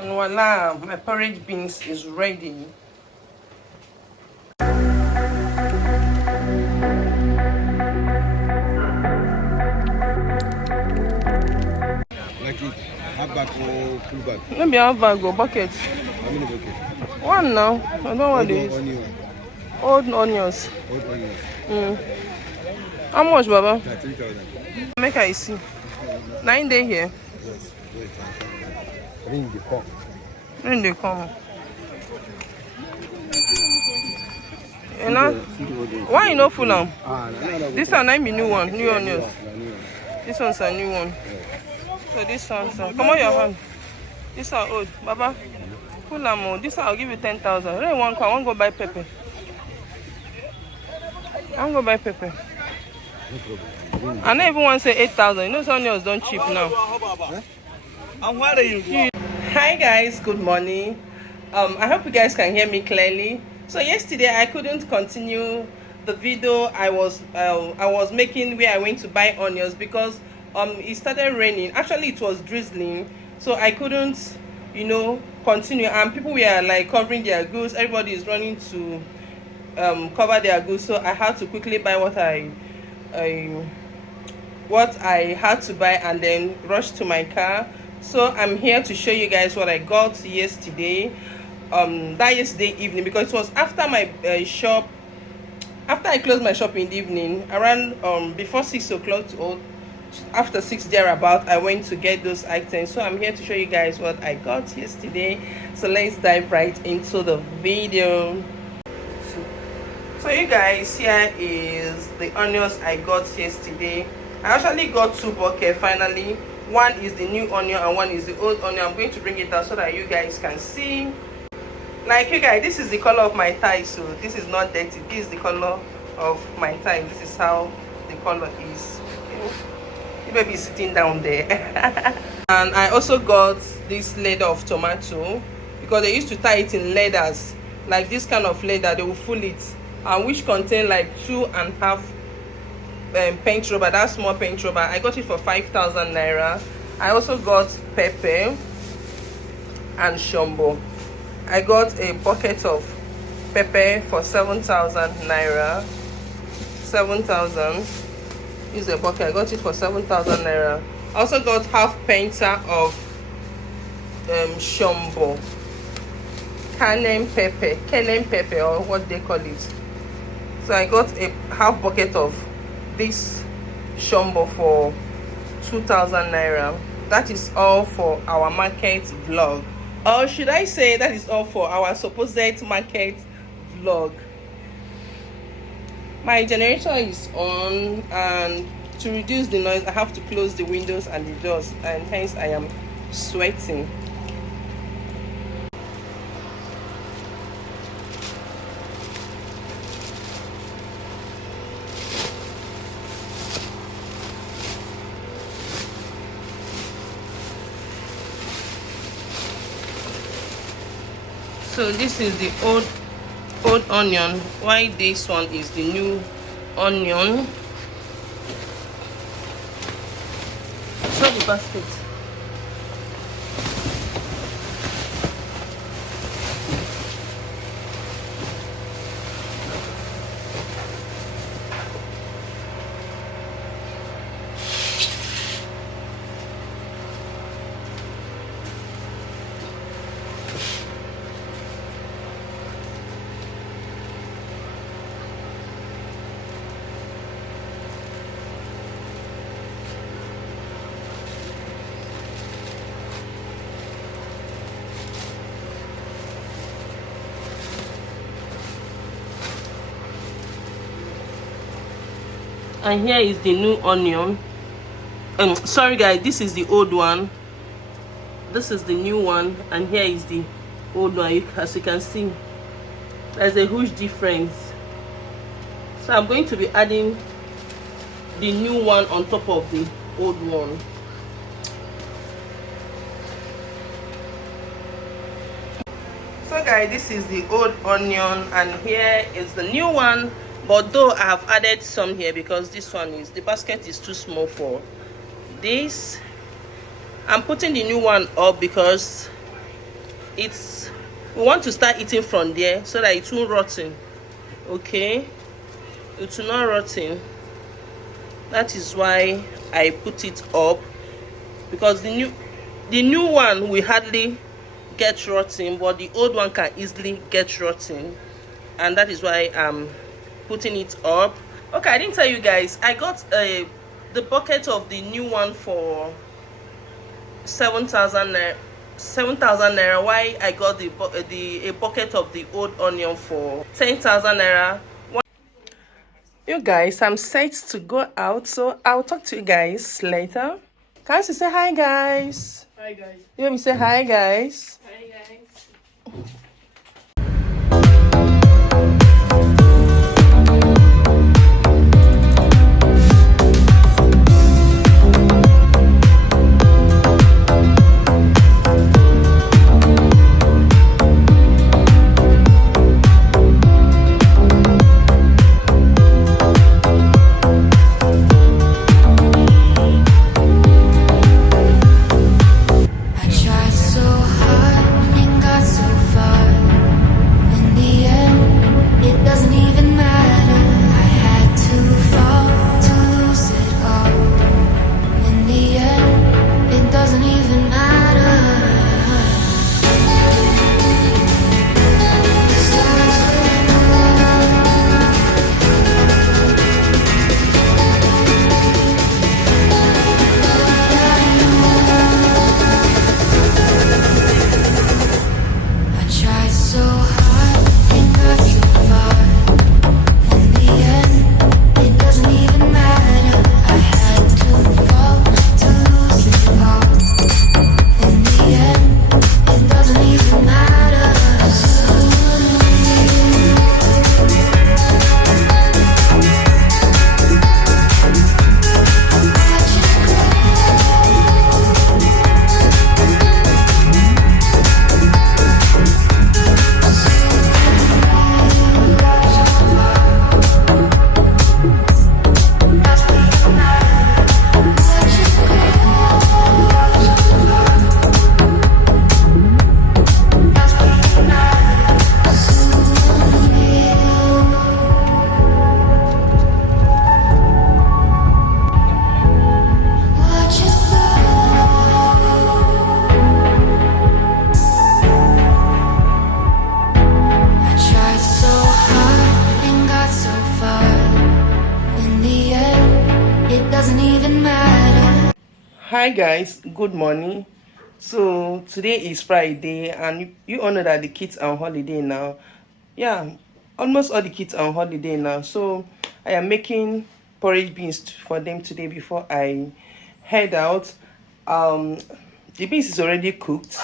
And voila, my porridge beans is ready. Like it, half bag or full bag? Maybe half bag or bucket. How many bucket? One now. I don't want this. Old onions. Old onions. How much, Baba? 3,000. Make I see. 9 days here. Yes. Ring the cup. When they come. You know? Why you not full now? This one I mean new one, new onions. This one's a new one. So this one's come on your hand. This one old. Baba. Full amount. This one I'll give you 10,000. I want go buy pepper. I want go buy pepper. I don't even want to say 8,000. You know some onions don't cheap now. Hi guys, good morning. I hope you guys can hear me clearly. So yesterday I couldn't continue the video I was making where I went to buy onions because it started raining. Actually it was drizzling, so I couldn't continue, and people were like covering their goods. Everybody is running to cover their goods, so I had to quickly buy what I had to buy and then rush to my car. So I'm here to show you guys what I got yesterday, that yesterday evening, because it was after my after I closed my shop in the evening, around before 6 o'clock or after 6 thereabout, I went to get those items. So I'm here to show you guys what I got yesterday. So let's dive right into the video. So you guys, here is the onions I got yesterday. I actually got 2 buckets finally. One is the new onion and one is the old onion. I'm going to bring it out so that you guys can see. Like you guys, this is the color of my tie, so this is not dirty. This is the color of my tie. This is how the color is. Okay. The baby is sitting down there. And I also got this leather of tomato because they used to tie it in leathers, like this kind of leather. They will full it, and which contain like 2.5 paint rubber, that small paint rubber. I got it for 5,000 naira. I also got pepper and shombo. I got a bucket of pepper for 7,000 naira. 7,000 is a bucket. I got it for 7,000 naira. I also got half painter of shombo, cayenne pepper or what they call it. So I got a half bucket of this shombo for 2,000 naira. That is all for our market vlog, or should I say that is all for our supposed market vlog. My generator is on, and to reduce the noise I have to close the windows and the doors, and hence I am sweating. So this is the old onion, while this one is the new onion. Show the basket. And here is the new onion. Sorry guys, this is the old one, this is the new one, and here is the old one. As you can see, there's a huge difference. So I'm going to be adding the new one on top of the old one. So guys, this is the old onion and here is the new one. But though I have added some here because this one is, the basket is too small for this. I'm putting the new one up because it's we want to start eating from there so that it won't rotten. Okay, it will not rotten. That is why I put it up, because the new one will hardly get rotten, but the old one can easily get rotten, and that is why I'm putting it up. Okay, I didn't tell you guys, I got the bucket of the new one for 7,000 naira. 7,000 naira. Why I got a bucket of the old onion for 10,000 naira. You guys, I'm set to go out, so I'll talk to you guys later. Can you say hi, guys? Hi guys. You want me to say hi, guys? Hi guys. Hi guys, good morning. So today is Friday, and you all know that the kids are on holiday now. Yeah, almost all the kids are on holiday now, so I am making porridge beans for them today before I head out. The beans is already cooked.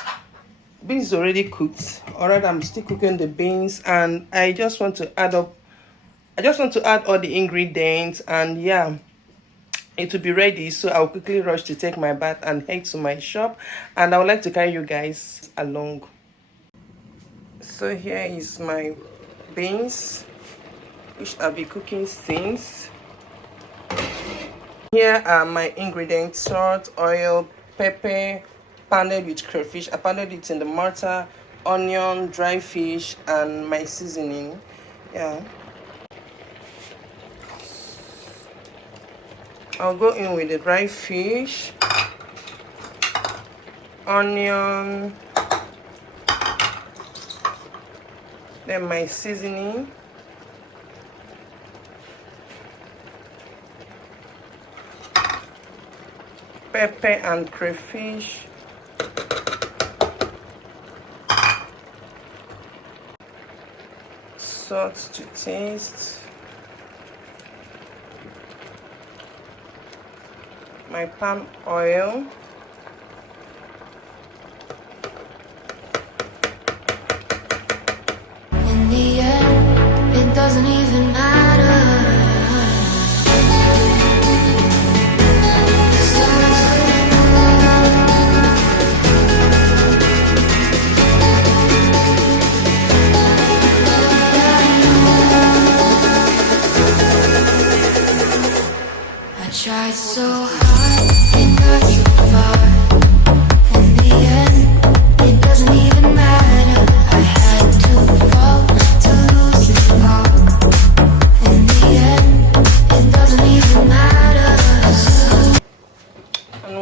Beans is already cooked. Alright, I'm still cooking the beans, and I just want to add all the ingredients, and yeah, it will be ready. So I'll quickly rush to take my bath and head to my shop, and I would like to carry you guys along. So here is my beans, which I'll be cooking since. Here are my ingredients: salt, oil, pepper, pounded with crayfish. I pounded it in the mortar, onion, dry fish, and my seasoning. Yeah, I'll go in with the dry fish, onion, then my seasoning, pepper and crayfish, salt to taste, my palm oil, in the end, it doesn't even matter. I tried so hard and got so far.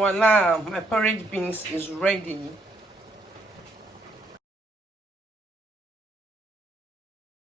voila, my porridge beans is ready.